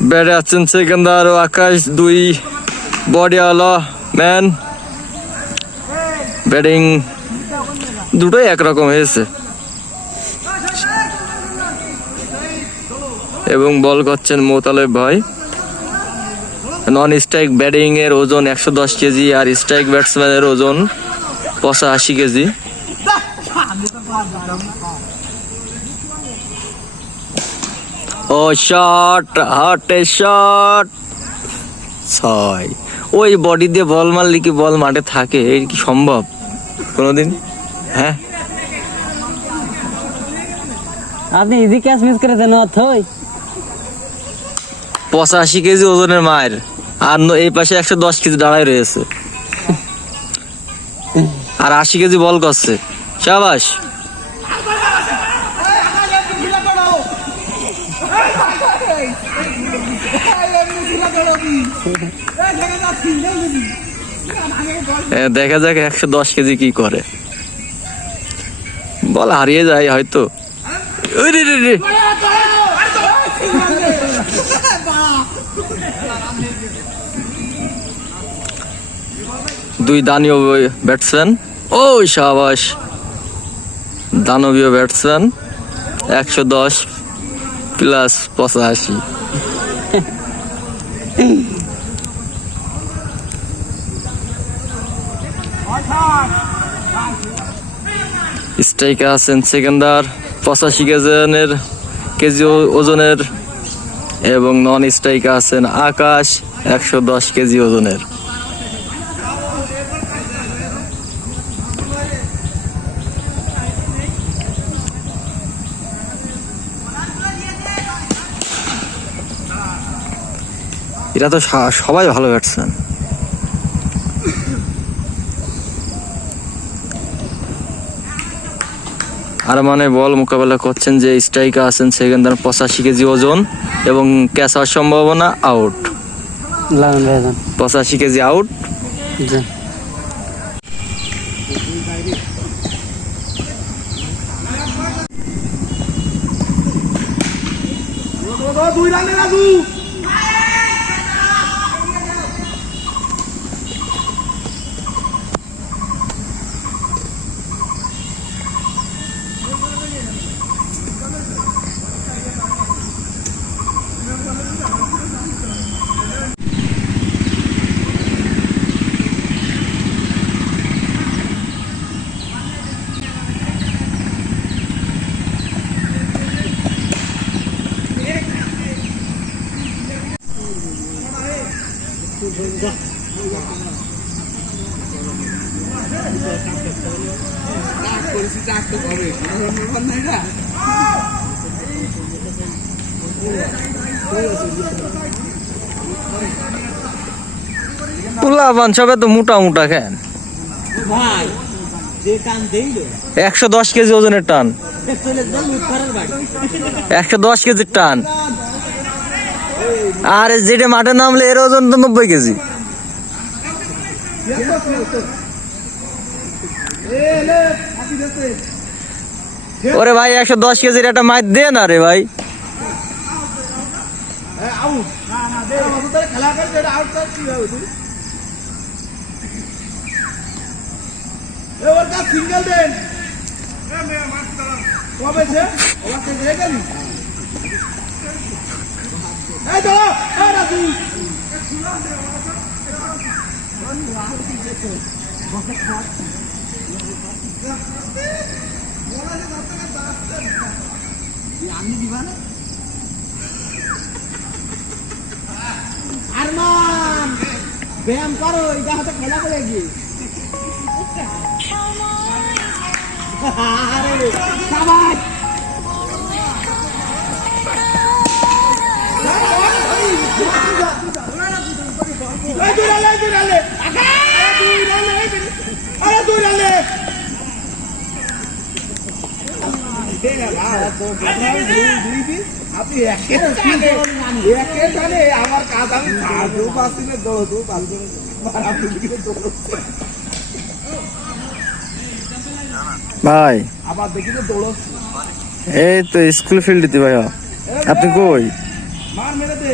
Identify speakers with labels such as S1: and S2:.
S1: ব্যাটে আছেন সেকেন্দার ও আকাশ দুই বডি আলো ম্যান। ব্যাটিং দুটোই একরকম হয়েছে। এবং বল করছেন মোতালেব ভাই। নন স্ট্রাইক ব্যাটিং এর ওজন একশো দশ কেজি আর স্ট্রাইক ব্যাটসম্যানের ওজন পঁচাশি কেজি। ও শট হটে শট ছয়। ওই বডি দিয়ে বল মারলে কি বল মাঠে থাকে? এই কি সম্ভব? কোনোদিন? হ্যাঁ?
S2: আপনি ইজি ক্যাচ মিস করেছেন অথই।
S1: পঁচাশি কেজি ওজনের মায়ের। আর এই পাশে একশো দশ কেজি দাঁড়ায় রয়েছে। আর আশি কেজি বল করছে। সাবাস। দেখা যাক একশো দশ কেজি কি করে। বল, হারিয়ে যায় হয়তো। দুই দানীয় ব্যাটসম্যান। ও সাবাস। দানবীয় ব্যাটসম্যান। একশো দশ প্লাস পঁচাশি। স্ট্রাইকার আছেন সেকেন্ডার, পঁচাশি কেজনের, কেজি ওজনের, এবং নন স্ট্রাইকার আছেন আকাশ, একশো দশ কেজি ওজনের। এরা তো সবাই ভালো ব্যাটসম্যান আর মানে বল মোকাবেলা করছেন যে স্ট্রাইকার আছেন সেকেন্দার পঁচাশি কেজি ওজন এবং ক্যাচ হওয়ার সম্ভাবনা আউট
S2: লাগান
S1: পঁচাশি কেজি আউট
S3: দুই রানে রাজু।
S1: পুলা পান সবে তো মোটা মোটা খেন।
S2: ভাই যে কান দেইলো।
S1: একশো দশ কেজি ওজনের টান। একশো দশ কেজির টান। আর যেটা মাঠে নামলে এর ওজন তো নব্বই কেজি। ওরে ভাই, একশো দশ কেজির একটা মাছ দে না রে ভাই।
S3: আউট না না দে বাবু তাহলে খেলা করছে এটা আউট সাইড কি হবে তুই এ ওর কাছে সিঙ্গেল দেন কবে সে ওরা কে দিয়ে গেলি এই তো এই রাজু
S2: আরমান ব্যায়াম করো এটা হাতে খেলা করে গিয়ে। আরে সাবাস।
S3: আপনি একে টানে আমার কাজ আমি ছাড়তেও পারছি না দৌড়তেও পারছি না আর আপনি দিকে দৌড়চ্ছেন
S1: ভাই।
S3: আবার দেখি তো দৌড়চ্ছি
S1: এই তো স্কুল ফিল্ড দিতে ভাইয়া আপনি কই?
S3: মার মেরে দে